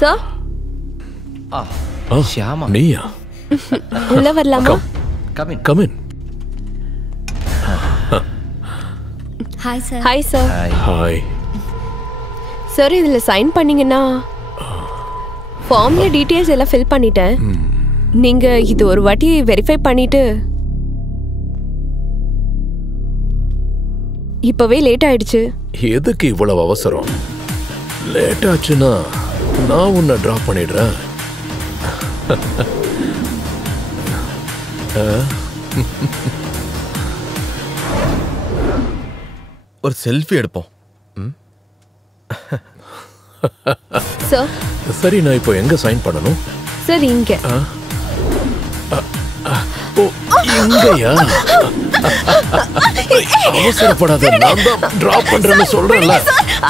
Sir Shyama நீயா? உள்ள வரலாமா? Come in. Hi sir. Hi sir. Hi. Sir இதில் சைன் பண்ணீங்கன்னா ஃபார்ம்ல டீட்டெயில்ஸ் எல்லாம் ஃபில் பண்ணிட்டேன். நீங்க இது ஒரு வாட்டி வெரிஃபை பண்ணிட்டு. இப்பவே லேட் ஆயிடுச்சு. எதுக்கு இவ்வளவு அவசரம்? லேட் ஆச்சுன்னா நான் உன்னை டிராப் பண்ணிடுறேன். ஒரு செல்ஃபி எடுப்போம். சார் சரி, நான் இப்போ எங்க சைன் பண்ணணும்? சார் இங்க. இங்கயா? அவசரப்படாத, நான் தான் டிராப் பண்றேன்னு சொல்றேன்ல.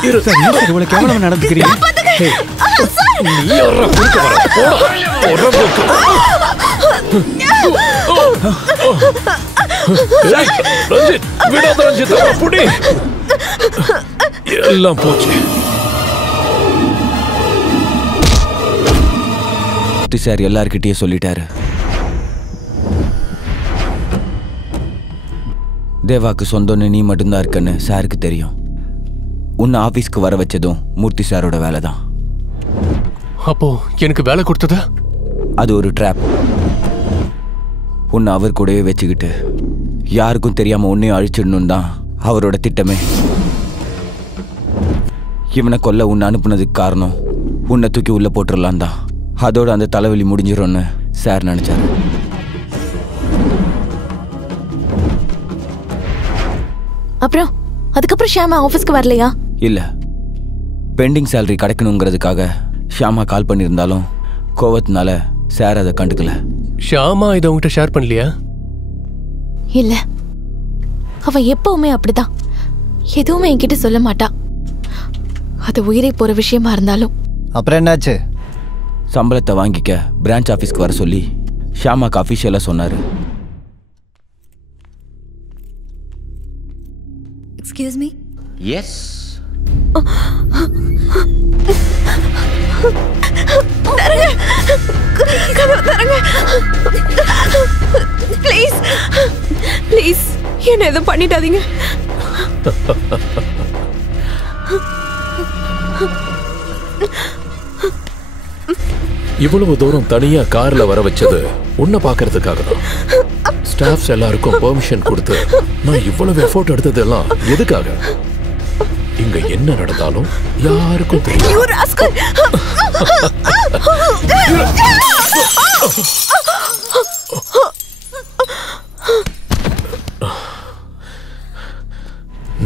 இரு சார், என்ன சார் இவ்வளவு கேவலமா நடந்துக்கிறீங்க? நீ யாரா குறுக்க வர? போடா, உறவுக்கு. ரஞ்சித், விடாத ரஞ்சித், புடி. எல்லாம் போச்சு. சார் எல்லார்கிட்டயும் சொல்லிட்டாரு. தேவாக்கு சொந்தம்னு நீ மட்டும்தான் இருக்கன்னு சாருக்கு தெரியும். உன்னை ஆபீஸ்க்கு வர வச்சதும் மூர்த்தி சாரோட வேலை தான். அப்போ எனக்கு வேலை கொடுத்தது அது ஒரு ட்ராப். உன்னை அவர் கூடவே வச்சுக்கிட்டு யாருக்கும் தெரியாம உன்னையும் அழிச்சிடணும் தான் அவரோட திட்டமே. இவனை கொல்ல உன்னை அனுப்புனதுக்கு காரணம் உன்னை தூக்கி உள்ள போட்டுடலாம் தான். அதோட அந்த தலைவலி முடிஞ்சிடும்னு சார் நினைச்சாரு. அப்புறம் அதுக்கப்புறம் ஷியாமா ஆபீஸ்க்கு வரலையா? இல்ல, பெண்டிங் சேலரி கிடைக்கணுங்கிறதுக்காக ஷியாமா கால் பண்ணியிருந்தாலும் கோவத்தினால சார் அதை கண்டுக்கல. ஷியாமா இதை உங்ககிட்ட ஷேர் பண்ணலையா? இல்ல, அவ எப்பவுமே அப்படிதான். எதுவுமே என்கிட்ட சொல்ல மாட்டா. அது உயிரை போற விஷயமா இருந்தாலும். அப்புறம் என்னாச்சு? சம்பளத்தை வாங்கிக்க பிரான்ச் ஆஃபீஸ்க்கு வர சொல்லி ஷியாமாக்கு அஃபிஷியலாக சொன்னாரு. Excuse me. Yes. Please please என்ன எதுவும் பண்ணிட்டாதீங்க. இவ்வளவு தூரம் தனியா கார்ல வர வச்சது உன்னை பாக்குறதுக்காக தான். ஸ்டாஃப்ஸ் எல்லாருக்கும் பெர்மிஷன் கொடுத்து நான் இவ்வளவு எஃபோர்ட் எடுத்ததெல்லாம் எதுக்காக? இங்க என்ன நடந்தாலும் யாருக்கும் தெரியும்.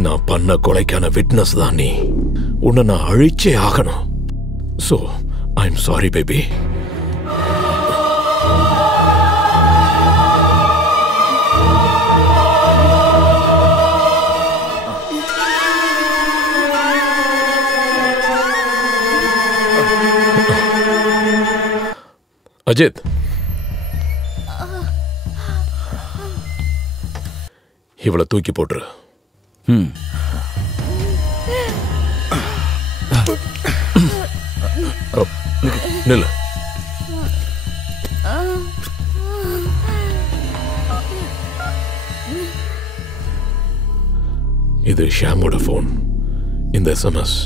நான் பண்ண கொலைக்கான விட்னஸ் தான் நீ. உன்னை நான் அழிச்சே ஆகணும். So I'm sorry, baby. Ajith, இவளை தூக்கி போட்டுரு. நில்லு. இது ஷியாமோட போன். இந்த எஸ்எம்எஸ்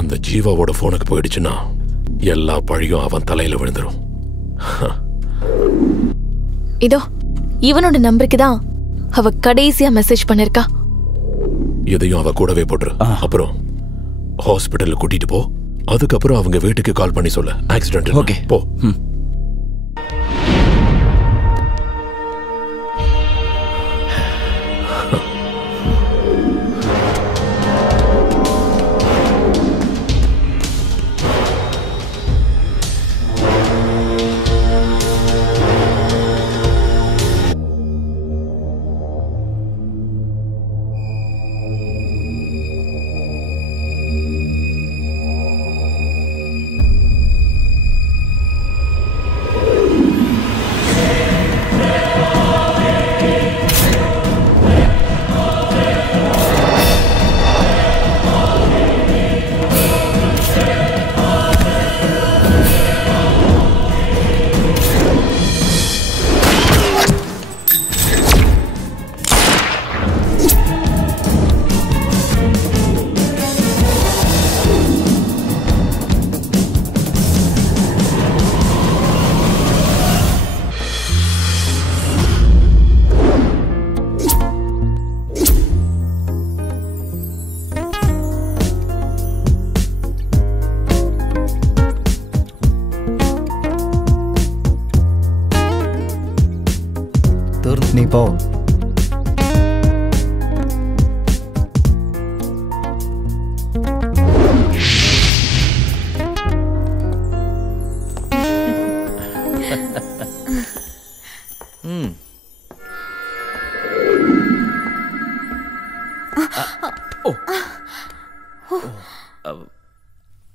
அந்த ஜீவாவோட போனுக்கு போயிடுச்சுன்னா எல்லா பழியும் அவன் தலையில விழுந்துரும். இதோ இவனோட நம்பருக்கு தான் அவ கடைசியா மெசேஜ் பண்ணிருக்கா. எதையும் அவ கூடவே போட்டுரு. அப்புறம் ஹாஸ்பிட்டல்ல கூட்டிட்டு போ. அதுக்கப்புறம் அவங்க வீட்டுக்கு கால் பண்ணி சொல்ல ஆக்சிடென்ட். ஓகே, போ.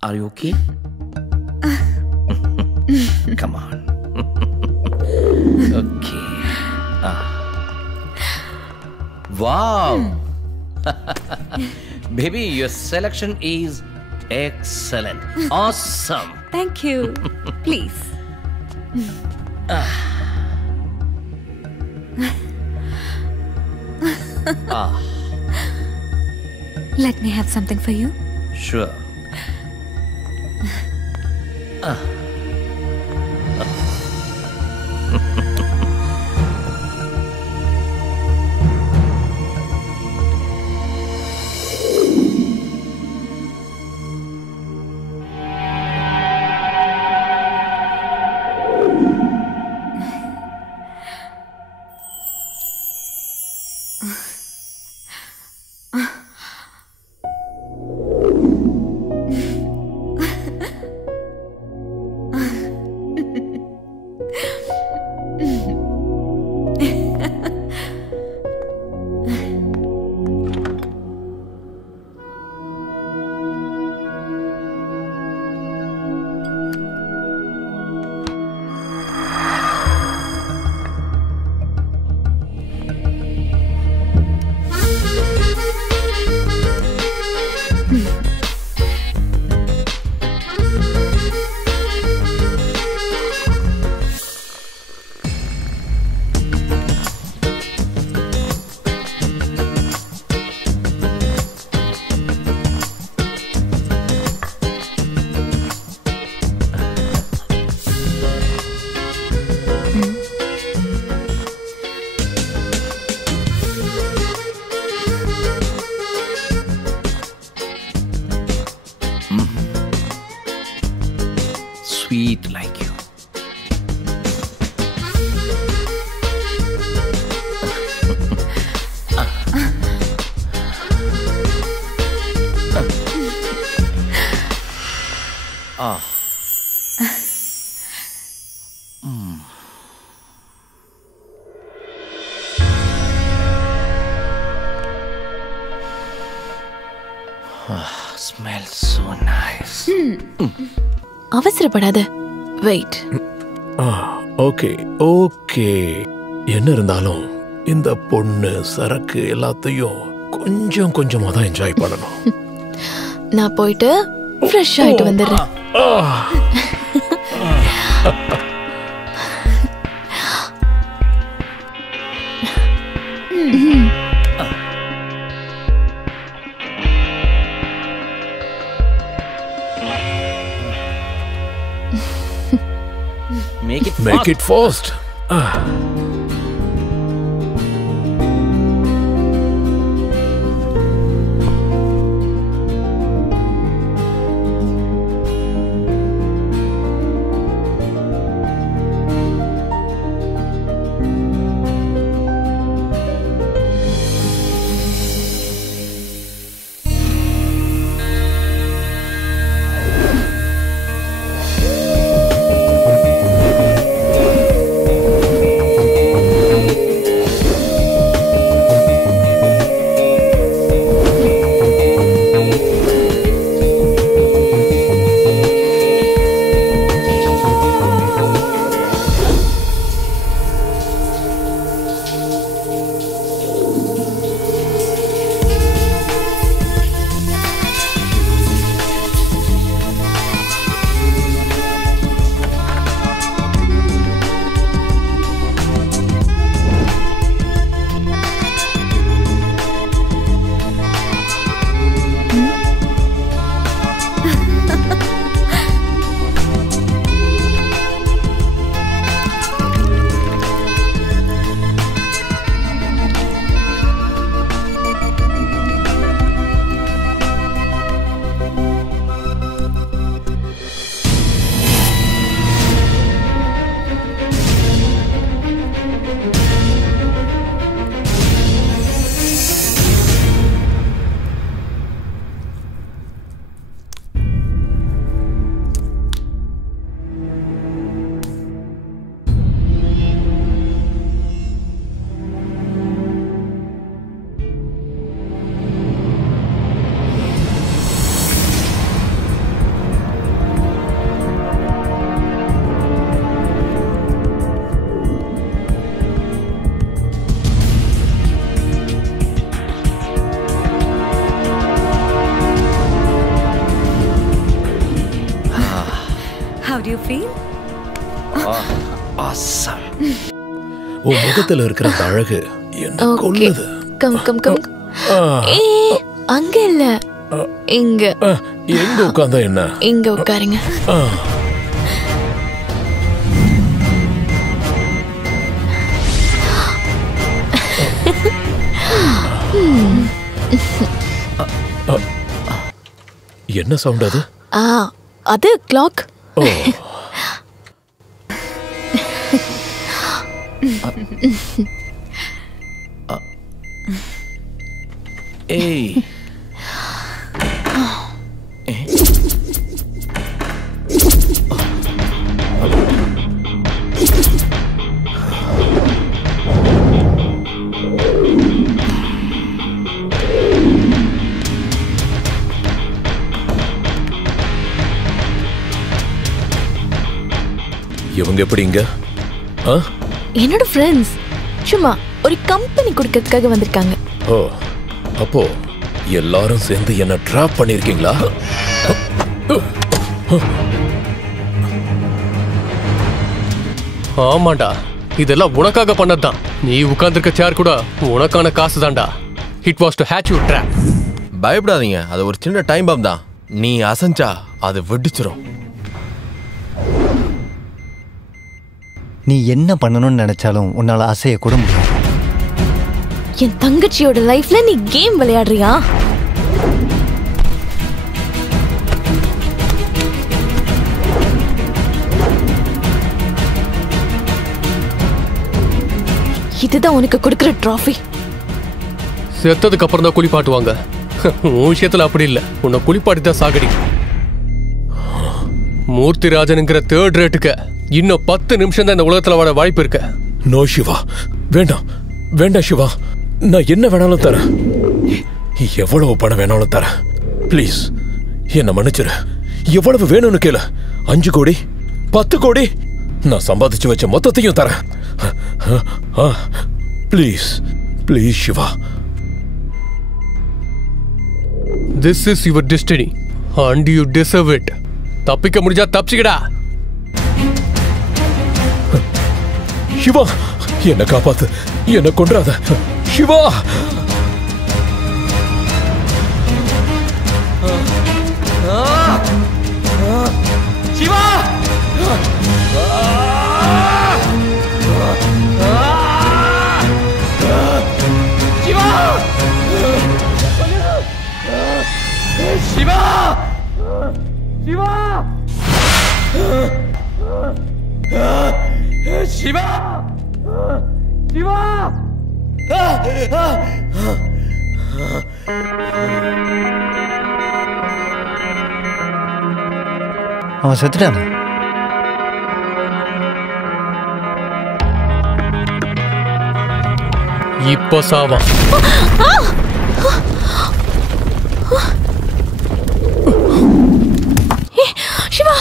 Are you okay? Come on. Okay. Wow. Baby, your selection is excellent. Awesome. Thank you. Please. Let me have something for you. Sure. Sweet like you. Smells so nice. அவசரப்படாத. Wait. Okay okay. என்ன இருந்தாலும் இந்த பொண்ணு சரக்கு எல்லாத்தையும் கொஞ்சம் கொஞ்சமா தான் என்ஜாய் பண்ணணும். நான் போயிட்டு ஃப்ரெஷ் ஆயிட்டு வந்துடுறேன். Make it fast. feel? Awesome. உன் முகத்துல இருக்கிற அந்த அழகு என்ன கொல்லுது. Come come come. அங்க இல்ல, இங்க. எங்க உட்கார்ந்தா என்ன? இங்க உட்காருங்க. என்ன சவுண்ட் அது? அது கிளாக். Hey. இவங்க எப்படிங்க? என்னோட ஃப்ரெண்ட்ஸ் சும்மா ஒரு கம்பெனி கொடுக்கறதுக்காக வந்திருக்காங்க. ஓ, அப்போ எல்லாரும் சேர்ந்து என்ன ட்ராப் பண்ணிருக்கீங்களா? ஆமாண்டா, இதெல்லாம் உனக்காக பண்ணதுதான். நீ உட்கார்ந்திருக்க சேர் கூட உனக்கான காசு தான்டா. It was to hatch you drop. பயப்படாதீங்க, அது ஒரு சின்ன டைம் பாம் தான். நீ அசஞ்சா அது வெடிச்சிரும். நீ என்ன பண்ணணும்னு நினைச்சாலும் உன்னால அசைய கூட முடியாது. என் தங்கச்சியோட லைஃப்ல நீ கேம் விளையாடுறியா? இதுதான் உனக்கு கொடுக்கிற ட்ராஃபி. செத்ததுக்கு அப்புறம் தான் குளிப்பாட்டுவாங்க. உன் விஷயத்துல அப்படி இல்ல, உன்னை குளிப்பாட்டி தான் சாகடி. மூர்த்திராஜனுங்கிற தேர்ட் ரேட்டுக்கு இன்னும் 10 நிமிஷம் தான் இந்த உலகத்துல வாழ வாய்ப்பு இருக்கு. நோ சிவா, வேண்டாம் வேண்டாம் சிவா, நான் என்ன வேணாலும் தரேன். எவ்வளவு பணம் வேணாலும் தரேன். ப்ளீஸ் என்ன மன்னிச்சிரு. எவ்வளவு வேணும்னு கேளு. 5 கோடி, 10 கோடி, நான் சம்பாதிச்சு வச்ச மொத்தத்தையும் தரேன். Please please Shiva. This is your destiny and you deserve it. தப்பிக்க முடிஞ்சா தப்பிச்சுக்கடா. சிவா, என்ன காப்பாத்து, என்ன கொன்றாத சிவா. சிவா! சிவா! சிவா! சிவா! சிவா! அவன் செத்துட்டானா? இப்போ சாவா. சிவா!